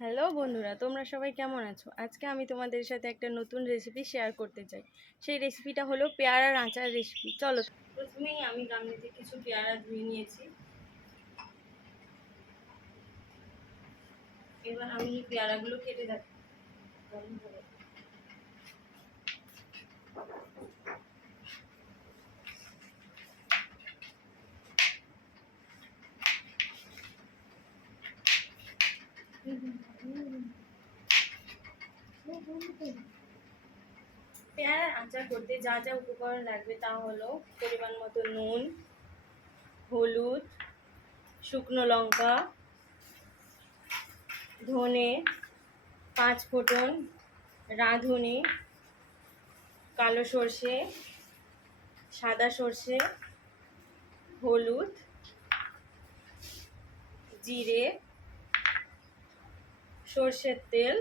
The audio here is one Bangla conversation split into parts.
হ্যালো বন্ধুরা, তোমরা সবাই কেমন আছো? আজকে আমি তোমাদের সাথে একটা নতুন রেসিপি শেয়ার করতে চাই। সেই রেসিপিটা হলো পেয়ারার আচার রেসিপি চলো, প্রথমেই আমি গামলিতে কিছু পেয়ারা ধুয়ে নিয়েছি। এবার আমি পেয়ারাগুলো কেটে রাখি পেয়ারার আচার করতে যা যা উপকরণ লাগবে তা হলো পরিমাণ মতো নুন, হলুদ, শুকনো লঙ্কা, ধনে, পাঁচ ফোড়ন রাঁধুনি, কালো সর্ষে, সাদা সর্ষে, হলুদ, জিরে, সর্ষের তেল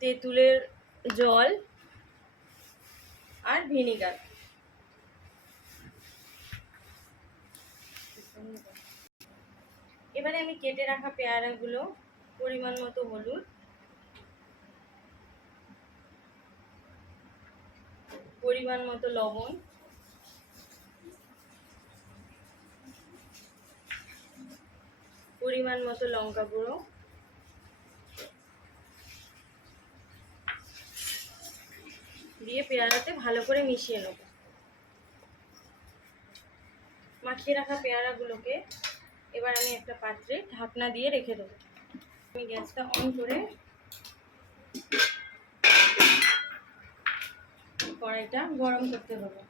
তেঁতুলের জল আর ভিনিগার। এবারে আমি কেটে রাখা পেয়ারাগুলো পরিমাণ মতো হলুদ। পরিমাণ মতো লবণ। পরিমাণ মতো লঙ্কা গুঁড়ো। দিয়ে পেয়ারাতে ভালো করে মিশিয়ে নেব। মাখিয়ে রাখা পেয়ারাগুলোকে এবার আমি একটা পাত্রে ঢাকনা দিয়ে রেখে দেবো। আমি গ্যাসটা অন করে কড়াইটা গরম করতে দেবো।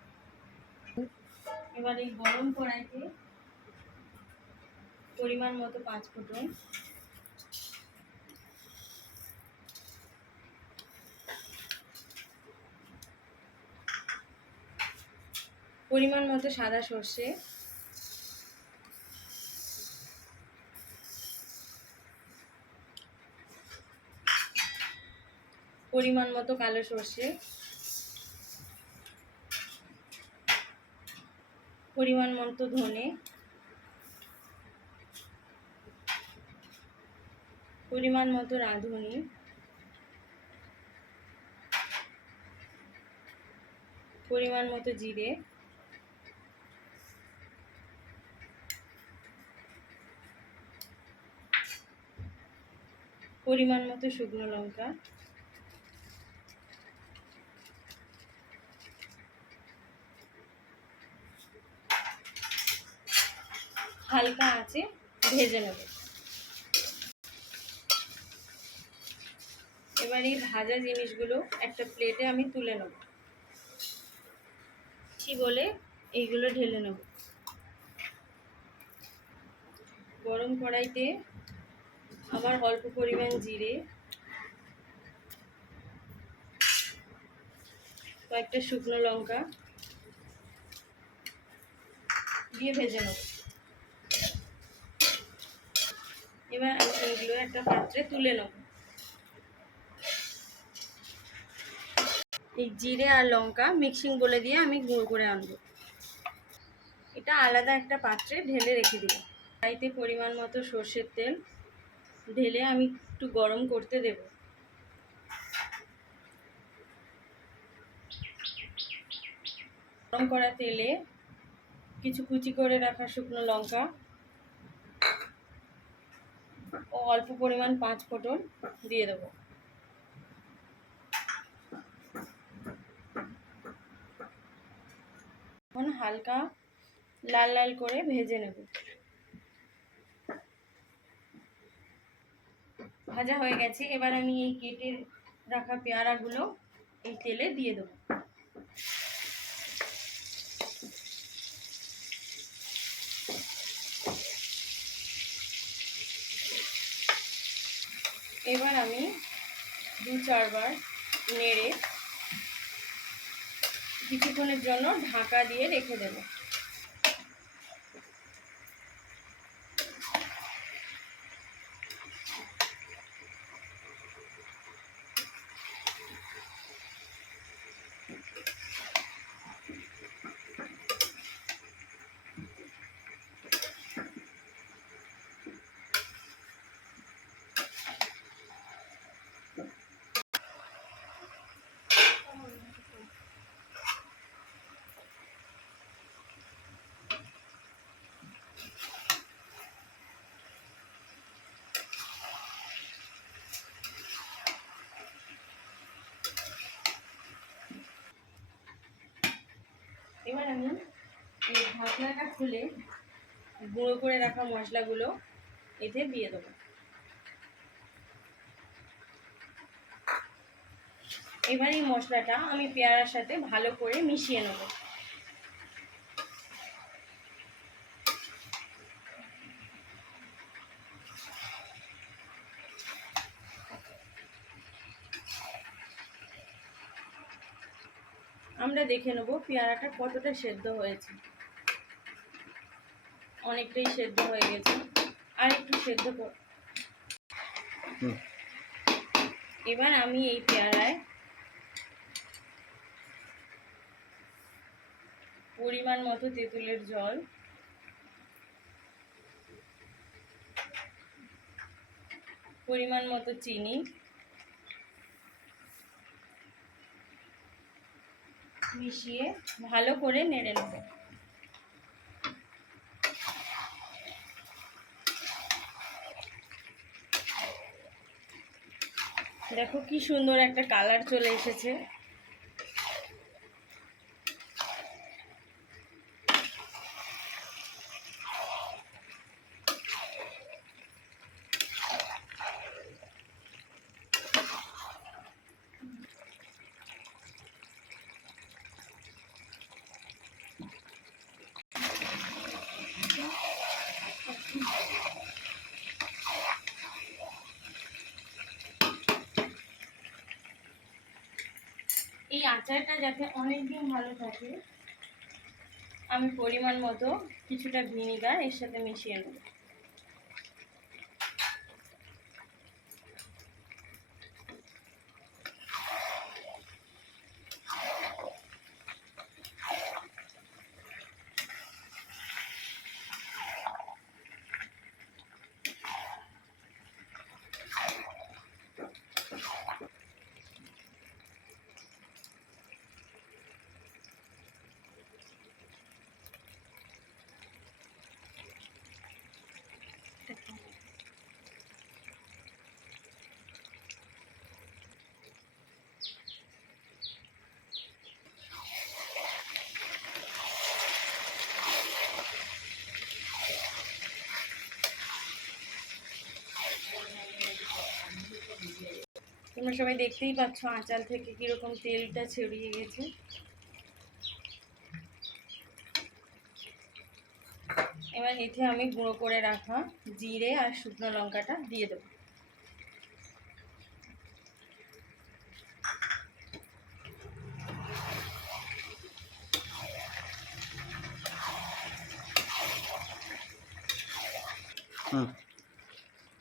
এবার এই গরম কড়াইতে পরিমাণ মতো পাঁচ ফোটন পরিমাণ মতো সাদা সর্ষে। পরিমাণ মতো কালো সর্ষে। পরিমাণ মতো ধনে। পরিমাণ মতো রাঁধুনি। পরিমাণ মতো জিরে। পরিমাণ মতো শুকনো লঙ্কা। হালকা আছে ভেজে নেব। এবার এই ভাজা জিনিসগুলো একটা প্লেটে আমি তুলে নেব। বলে? এইগুলো ঢেলে নেব। গরম কড়াইতে আবার অল্প পরিমাণ জিরে, কয়েকটা শুকনো লঙ্কা দিয়ে ভেজে নেব। এবার আমি এইগুলো একটা পাত্রে তুলে নেব। এই জিরে আর লঙ্কা মিক্সিং বলে দিয়ে আমি গুঁড়ো করে আনব। এটা আলাদা একটা পাত্রে ঢেলে রেখে দিব কড়াইতে পরিমাণ মতো সর্ষের তেল ঢেলে আমি একটু গরম করতে দেব। গরম করা তেলে কিছু কুচি করে রাখা শুকনো লঙ্কা ও অল্প পরিমাণ পাঁচ ফোটন দিয়ে দেবো। এখন হালকা লাল লাল করে ভেজে নেব। ভাজা হয়ে গেছে। এবার আমি এই কেটে রাখা পেয়ারাগুলো এই তেলে দিয়ে দেবো। এবার আমি দু চারবার নেড়ে কিছুক্ষণের জন্য ঢাকা দিয়ে রেখে দেব। এবার আমি এই ঢাকনাটা খুলে গুঁড়ো করে রাখা মশলাগুলো এতে দিয়ে দেবো। এবার এই মশলাটা আমি পেয়ারার সাথে ভালো করে মিশিয়ে নেব আমরা দেখে নেব। পেয়ারাটা কতটা সেদ্ধ হয়েছে। অনেকটাই সেদ্ধ হয়ে গেছে। আর একটু সেদ্ধ কর এবার আমি এই পেয়ারায় পরিমাণ মতো তেঁতুলের জল পরিমাণ মতো চিনি মিশিয়ে ভালো করে নেড়ে নেব। দেখো কি সুন্দর একটা কালার চলে এসেছে এই আচারটা যাতে অনেক দিন ভালো থাকে, আমি পরিমাণ মতো কিছুটা ভিনিগার এর সাথে মিশিয়ে নেব। তোমরা সবাই দেখতেই পাচ্ছ আঁচাল থেকে কীরকম তেলটা ছড়িয়ে গেছে। এবার এতে আমি গুঁড়ো করে রাখা জিরে আর শুকনো লঙ্কাটা দিয়ে দেবো।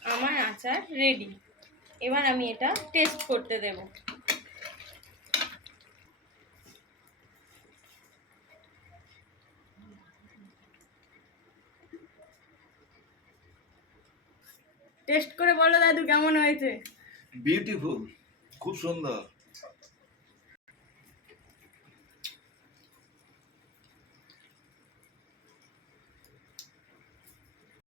আমার আচার রেডি এবার আমি এটা টেস্ট করতে দেব। টেস্ট করে বলো দাদু, কেমন হয়েছে? বিউটিফুল খুব সুন্দর।